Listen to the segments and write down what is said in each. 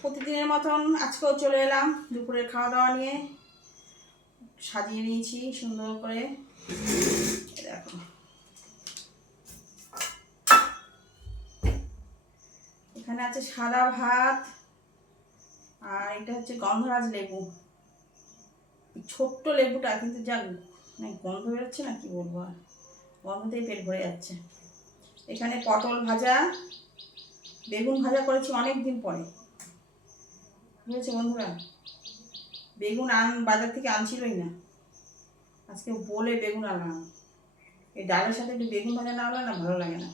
প্রতিদিনের মতন আজকেও চলে এলাম দুপুরের খাওয়া দাওয়া নিয়ে। সাজিয়ে নিয়েছি সুন্দর করে। দেখো। এখানে আছে সাদা ভাত, আর এটা হচ্ছে গন্ধরাজ লেবু। ছোট্ট লেবুটা, কিন্তু যা মানে গন্ধ বেরোচ্ছে না, কি বলব আর? গন্ধতেই পেট ভরে যাচ্ছে। এখানে পটল ভাজা বেগুন ভাজা করেছি অনেক দিন পরে বুঝেছে বন্ধুরা? বেগুন আন বাজার থেকে আনছিলই না। আজকে বলে বেগুন আনলাম। এই ডালের সাথে একটু বেগুন ভাজা না হলে না ভালো লাগে না।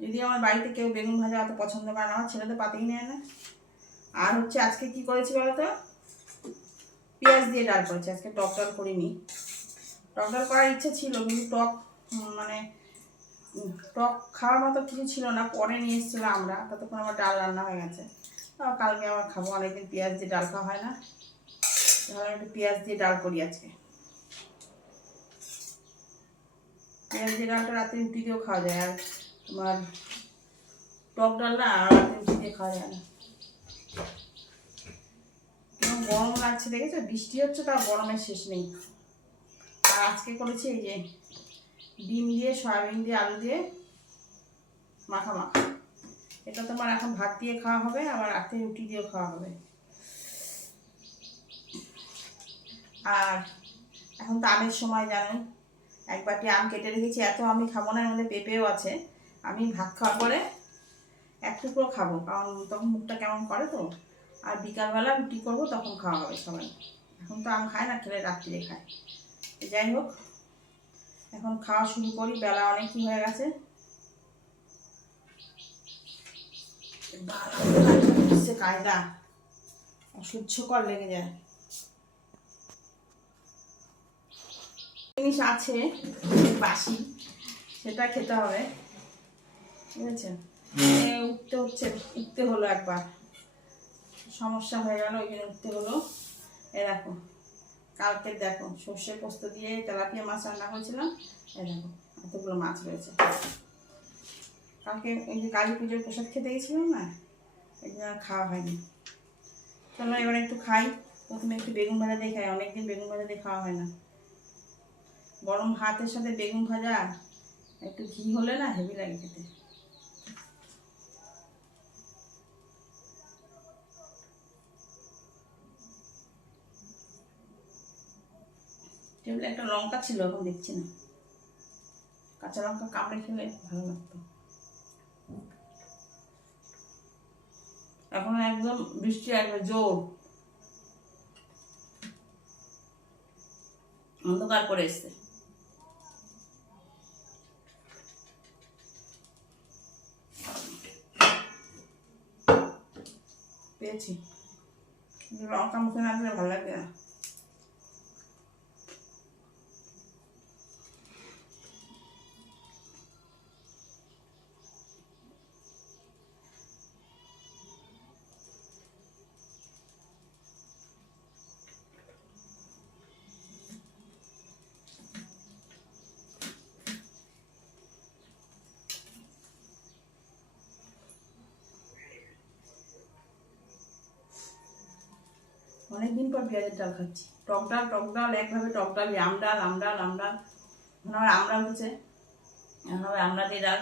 যদি আমার বাড়িতে কেউ বেগুন ভাজা অত পছন্দ করে না, আমার ছেলে তো পাতেই নেয় না। আর হচ্ছে আজকে কি করেছি বলতো? পেঁয়াজ দিয়ে ডাল করেছি। আজকে টক ডাল করিনি। টক ডাল করার ইচ্ছে ছিল, কিন্তু টক মানে টক খাওয়ার মতো কিছু ছিল না, পরে নিয়ে এসেছিল আমরা, ততক্ষণ আমার ডাল রান্না হয়ে গেছে। কালকে আবার খাব, অনেকদিন পেঁয়াজ দিয়ে ডাল খাওয়া হয় না। তাহলে একটু পেঁয়াজ দিয়ে ডাল করি আজকে। পেঁয়াজ দিয়ে ডালটা রাতে রুটি দিয়েও খাওয়া যায়, আর তোমার টক ডাল না রাতে রুটি দিয়ে খাওয়া যায় না। গরম লাগছে, দেখেছ? বৃষ্টি হচ্ছে, তাও গরমের শেষ নেই। আর আজকে করেছি এই যে ডিম দিয়ে সয়াবিন দিয়ে আলু দিয়ে মাখা মাখা। এটা তোমার এখন ভাত দিয়ে খাওয়া হবে, আবার রাতে রুটি দিয়েও খাওয়া হবে। আর এখন তো আমের সময়, জানো? এক বাটি আম কেটে রেখেছি, এত আমি খাব না, এর মধ্যে পেঁপেও আছে। আমি ভাত খাওয়ার পরে এক টুকরো খাব, কারণ তখন মুখটা কেমন করে তো? আর বিকালবেলা রুটি করব, তখন খাওয়া হবে সবাই। এখন তো আম খায় না, খেলে রাত্রিরে খায়। যাই হোক এখন খাওয়া শুরু করি বেলা অনেকই হয়ে গেছে। কায়দা অসহ্যকর লেগে যায়। জিনিস আছে বাসি সেটা খেতে হবে। বুঝেছেন এ উঠতে হচ্ছে উঠতে হলো একবার। সমস্যা হয়ে গেল ওই জন্য উঠতে হলো। এ দেখো। কালকে দেখো সর্ষে পোস্ত দিয়ে তেলাপিয়া মাছ রান্না করেছিলাম। এ দেখো, এতগুলো মাছ রয়েছে। কালকে ওই যে কালী পুজোর প্রসাদ খেতে গেছিলাম না ওই জন্য খাওয়া হয়নি। চলো এবার একটু খাই। প্রথমে একটু বেগুন ভাজা দিয়ে খাই, অনেকদিন বেগুন ভাজা দিয়ে খাওয়া হয় না। গরম ভাতের সাথে বেগুন ভাজা, একটু ঘি হলে না হেভি লাগে খেতে। টেবিলে একটা লঙ্কা ছিল, এখন দেখছি না। কাঁচা লঙ্কা কামড়ে খেলে ভালো লাগতো। এখন একদম বৃষ্টি আসবে, জোর। অন্ধকার করে এসছে। পেয়েছি। লঙ্কা মুখে না ভালো লাগে না। অনেকদিন পর পেঁয়াজের ডাল খাচ্ছি। টক ডাল টক ডাল, একভাবে টক ডাল আমডাল আমডাল আমডাল আমরা হচ্ছে। আমরা দিয়ে ডাল।